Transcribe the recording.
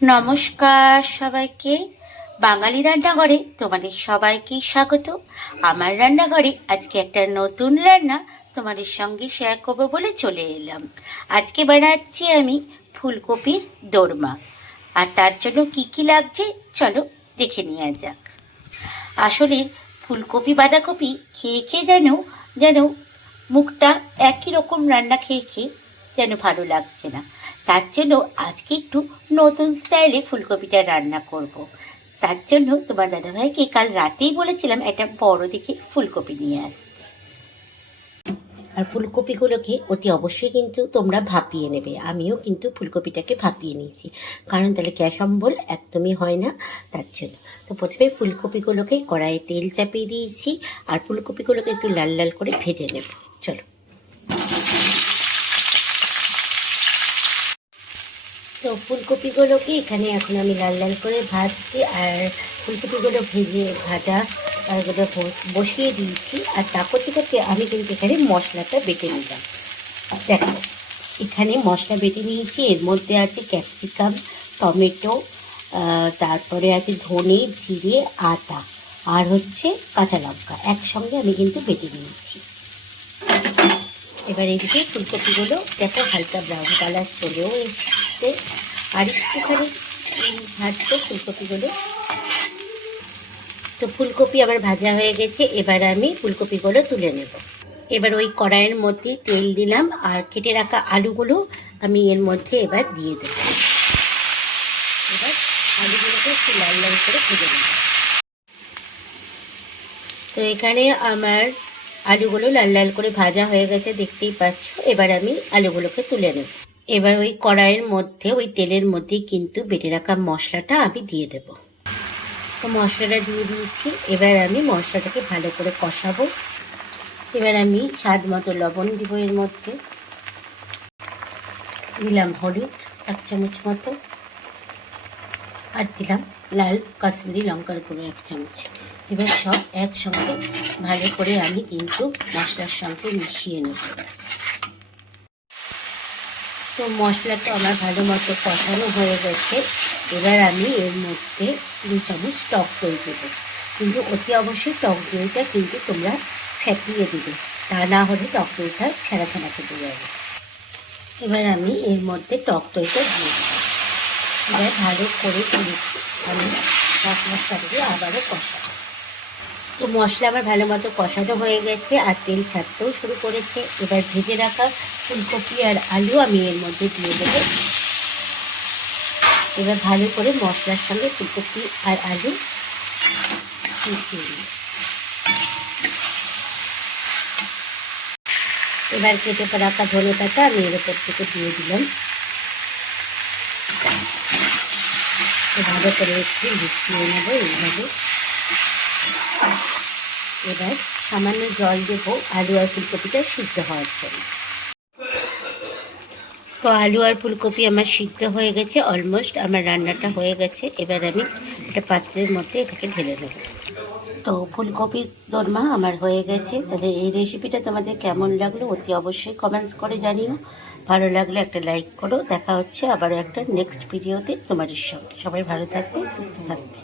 নমস্কার সবাইকে। বাঙালি রান্নাঘরে তোমাদের সবাইকেই স্বাগত। আমার রান্নাঘরে আজকে একটা নতুন রান্না তোমাদের সঙ্গে শেয়ার করবো বলে চলে এলাম। আজকে বানাচ্ছি আমি ফুলকপির দোরমা। আর তার জন্য কি কি লাগছে চলো দেখে নেওয়া যাক। আসলে ফুলকপি বাঁধাকপি খেয়ে খেয়ে যেন মুখটা একই রকম রান্না খেয়ে খেয়ে যেন ভালো লাগছে না। তার জন্য আজকে একটু নতুন স্টাইলে ফুলকপিটা রান্না করব। তার জন্য তোমার দাদাভাইকে কাল রাতেই বলেছিলাম একটা বড় দেখে ফুলকপি নিয়ে আসতে। আর ফুলকপিগুলোকে অতি অবশ্যই কিন্তু তোমরা ভাপিয়ে নেবে। আমিও কিন্তু ফুলকপিটাকে ভাপিয়ে নিয়েছি, কারণ তাহলে গ্যাস অম্বল একদমই হয় না, তার জন্য। তো প্রথমে ফুলকপিগুলোকে কড়াইয়ে তেল চাপিয়ে দিয়েছি, আর ফুলকপিগুলোকে একটু লাল লাল করে ভেজে নেব। চলো। তো ফুলকপিগুলোকে এখানে এখন আমি লাল লাল করে ভাজছি, আর ফুলকপিগুলো ভাজা এগুলো বসিয়ে দিয়েছি। আর তা করতে করতে আমি কিন্তু এখানে মশলাটা বেটে নিলাম। দেখো, এখানে মশলা বেটে নিয়েছি। এর মধ্যে আছে ক্যাপসিকাম, টমেটো, তারপরে আছে ধনে, জিরে, আদা, আর হচ্ছে কাঁচা লঙ্কা একসঙ্গে আমি কিন্তু বেটে নিয়েছি। এবার এদিকে ফুলকপিগুলো দেখো হালকা ব্রাউন কালার চলেও এসছে, আর একটুখানি ভাজবো ফুলকপিগুলো। তো ফুলকপি আবার ভাজা হয়ে গেছে, এবার আমি ফুলকপিগুলো তুলে নেব। এবার ওই কড়াইয়ের মধ্যে তেল দিলাম, আর কেটে রাখা আলুগুলো আমি এর মধ্যে এবার দিয়ে দেব। এবার আলুগুলোকে একটু লাল লাল করে ভেজে নেব। তো এখানে আমার আলুগুলো লাল লাল করে ভাজা হয়ে গেছে, দেখতেই পাচ্ছ। এবার আমি আলুগুলোকে তুলে নেব। এবার ওই কড়াইয়ের মধ্যে ওই তেলের মধ্যে কিন্তু বেটে রাখা মশলাটা আমি দিয়ে দেব। তো মশলাটা দিয়ে দিয়েছি, এবার আমি মশলাটাকে ভালো করে কষাবো। এবার আমি স্বাদ মতো লবণ দিব, এর মধ্যে দিলাম হলুদ 1 চামচ মতো, আর দিলাম লাল কাশ্মীরি লঙ্কার গুঁড়ো 1 চামচ। এবার সব একসঙ্গে ভালো করে আমি কিন্তু মশলার সঙ্গে মিশিয়ে নেব। তো মশলাটা আমার ভালো মতো কষানো হয়ে গেছে। এবার আমি এর মধ্যে 2 চামচ টক দই দেবো, কিন্তু অতি অবশ্যই টক দইটা কিন্তু তোমরা ফেটিয়ে দেবে, তা না হলে টক দইটা ছেঁড়া ছেঁড়া খেতে যাবে। এবার আমি এর মধ্যে টক দইটা দিয়ে দেবো। এবার ভালো করে দিয়েছি আমি মশলার সঙ্গে আবারও কষাবো। তো মশলা আমার ভালো মতো কষানো হয়ে গেছে, আর তেল ছাড়তেও শুরু করেছে। এবার ভেজে রাখা ফুলকপি আর আলু আমি এর মধ্যে দিয়ে দেবো। এবার ভালো করে মশলার সঙ্গে ফুলকপি আর আলু মিশিয়ে দিই। এবার কেটে রাখা ধনে পাতা আমি এর উপর থেকে দিয়ে দিলাম। ভালো করে একটু মিশিয়ে নেব এইভাবে। এবার সামান্য জল দেবো আলু আর ফুলকপিটা সিদ্ধ হওয়ার জন্য। তো আলু আর ফুলকপি আমার সিদ্ধ হয়ে গেছে, অলমোস্ট আমার রান্নাটা হয়ে গেছে। এবার আমি একটা পাত্রের মধ্যে এটাকে ঢেলে নেব। তো ফুলকপির দোরমা আমার হয়ে গেছে। তাহলে এই রেসিপিটা তোমাদের কেমন লাগলো অতি অবশ্যই কমেন্টস করে জানিও। ভালো লাগলে একটা লাইক করো। দেখা হচ্ছে আবারও একটা নেক্সট ভিডিওতে তোমাদের সঙ্গে। সবাই ভালো থাকবে, সুস্থ থাকবে।